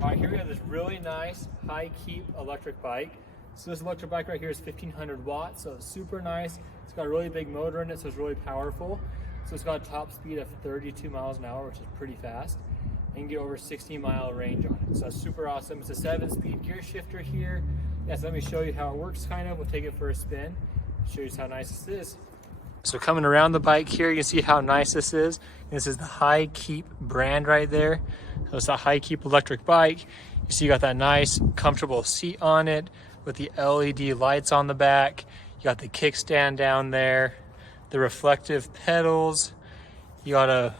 All right, here we have this really nice HIKEEP electric bike. So this electric bike right here is 1500 watts, so it's super nice. It's got a really big motor in it, so it's really powerful. So it's got a top speed of 32 miles an hour, which is pretty fast. And you can get over 60-mile range on it. So that's super awesome. It's a 7-speed gear shifter here. Yes, let me show you how it works kind of. We'll take it for a spin. Show you how nice this is. So coming around the bike here, you can see how nice this is. This is the HIKEEP brand right there. So it's a HIKEEP electric bike. You see you got that nice, comfortable seat on it with the LED lights on the back. You got the kickstand down there, the reflective pedals. You got a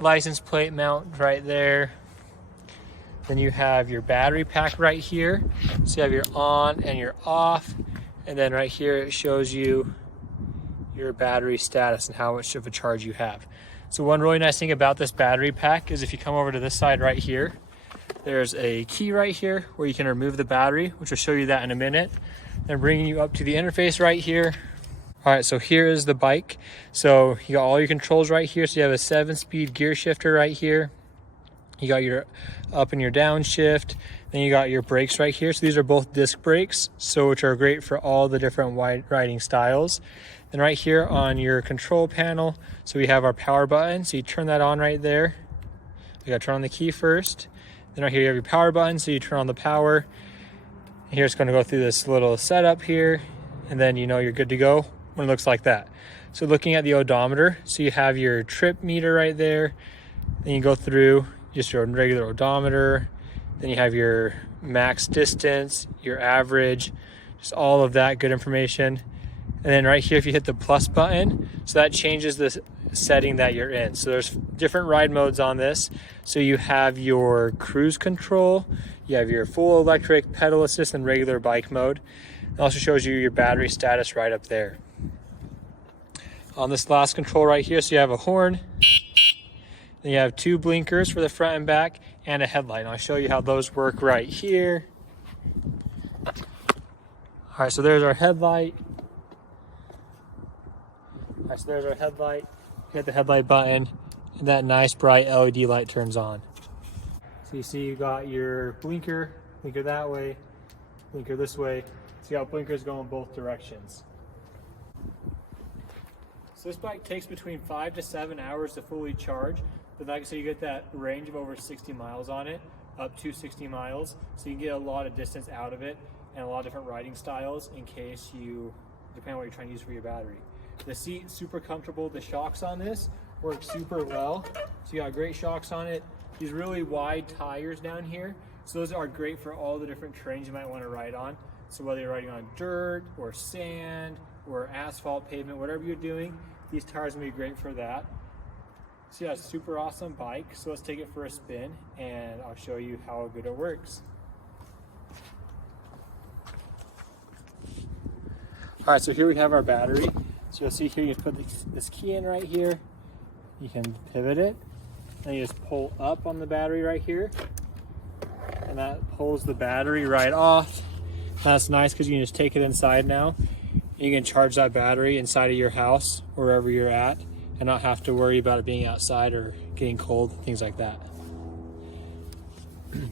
license plate mount right there. Then you have your battery pack right here. So you have your on and your off. And then right here it shows you your battery status and how much of a charge you have. So one really nice thing about this battery pack is if you come over to this side right here, there's a key right here where you can remove the battery, which will show you that in a minute. Then bringing you up to the interface right here. All right, so here is the bike. So you got all your controls right here. So you have a 7-speed gear shifter right here. You got your up and your down shift. Then you got your brakes right here. So these are both disc brakes, so which are great for all the different riding styles. Then right here on your control panel, so we have our power button. So you turn that on right there. You gotta turn on the key first. Then right here you have your power button, so you turn on the power. And here it's gonna go through this little setup here, and then you know you're good to go when it looks like that. So looking at the odometer, so you have your trip meter right there. Then you go through just your regular odometer. Then you have your max distance, your average, just all of that good information. And then right here, if you hit the plus button, so that changes the setting that you're in. So there's different ride modes on this. So you have your cruise control, you have your full electric, pedal assist, and regular bike mode. It also shows you your battery status right up there. On this last control right here, so you have a horn, then you have 2 blinkers for the front and back, and a headlight. And I'll show you how those work right here. All right, so there's our headlight. All right, so there's our headlight. Hit the headlight button, and that nice bright LED light turns on. So you see you got your blinker that way, blinker this way. So you got blinkers going both directions. So this bike takes between 5 to 7 hours to fully charge. But like I said, you get that range of over 60 miles on it, up to 60 miles. So you can get a lot of distance out of it and a lot of different riding styles in case you, depending on what you're trying to use for your battery. The seat, super comfortable. The shocks on this work super well. So you got great shocks on it. These really wide tires down here. So those are great for all the different terrains you might want to ride on. So whether you're riding on dirt or sand or asphalt pavement, whatever you're doing, these tires will be great for that. So yeah, super awesome bike. So let's take it for a spin and I'll show you how good it works. All right, so here we have our battery. So you'll see here you put this key in right here. You can pivot it. Then you just pull up on the battery right here. And that pulls the battery right off. That's nice because you can just take it inside now. You can charge that battery inside of your house, wherever you're at, and not have to worry about it being outside or getting cold, things like that. Then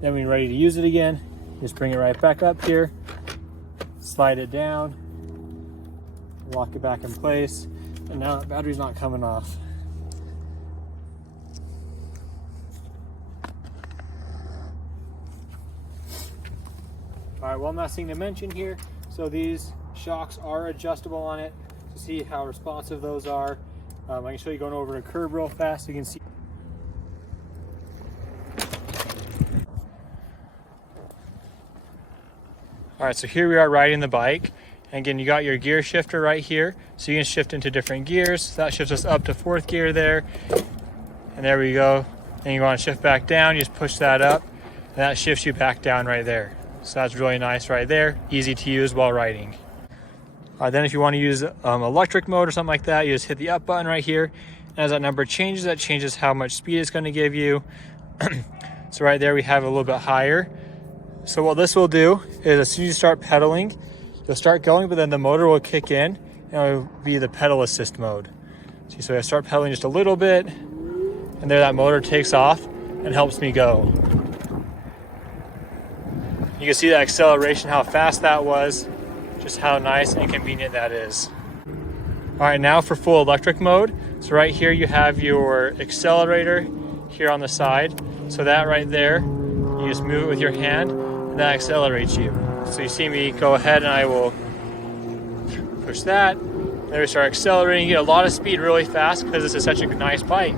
when you're ready to use it again, just bring it right back up here, slide it down, lock it back in place, and now the battery's not coming off. All right, one last thing to mention here. So these shocks are adjustable on it to see how responsive those are. I can show you going over a curb real fast so you can see. All right, so here we are riding the bike. And again, you got your gear shifter right here. So you can shift into different gears. So that shifts us up to 4th gear there. And there we go. Then you want to shift back down, you just push that up. And that shifts you back down right there. So that's really nice right there. Easy to use while riding. Then if you want to use electric mode or something like that, you just hit the up button right here. And as that number changes, that changes how much speed it's going to give you. So right there we have it a little bit higher. So what this will do is as soon as you start pedaling, you'll start going, but then the motor will kick in and it'll be the pedal assist mode. So I start pedaling just a little bit, and there that motor takes off and helps me go. You can see the acceleration, how fast that was, just how nice and convenient that is. All right, now for full electric mode. So right here you have your accelerator here on the side. So that right there, you just move it with your hand and that accelerates you. So you see me go ahead and I will push that. Then we start accelerating, you get a lot of speed really fast because this is such a nice bike.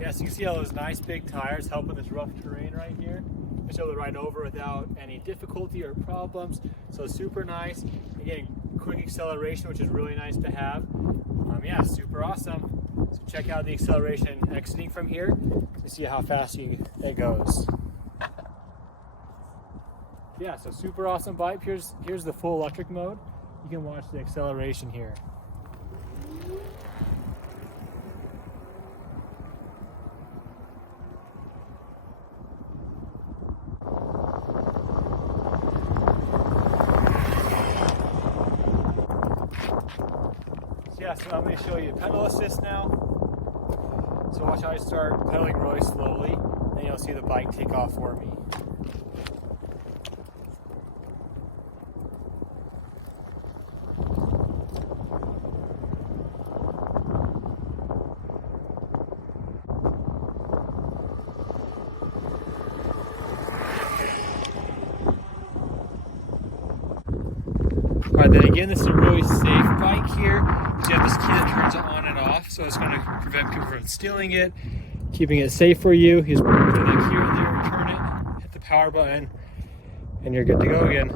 Yeah, so you can see all those nice big tires helping this rough terrain right here. It's able to ride over without any difficulty or problems. So super nice. Again, quick acceleration, which is really nice to have. Yeah, super awesome. So check out the acceleration exiting from here to see how fast it goes. Yeah, so super awesome bike. Here's the full electric mode. You can watch the acceleration here. Yeah, so I'm going to show you pedal assist now. So watch how I start pedaling really slowly, and you'll see the bike take off for me. Alright, then again, this is a really safe bike here. You have this key that turns it on and off, so it's going to prevent people from stealing it, keeping it safe for you. You just put it here and there, turn it, hit the power button, and you're good to go again.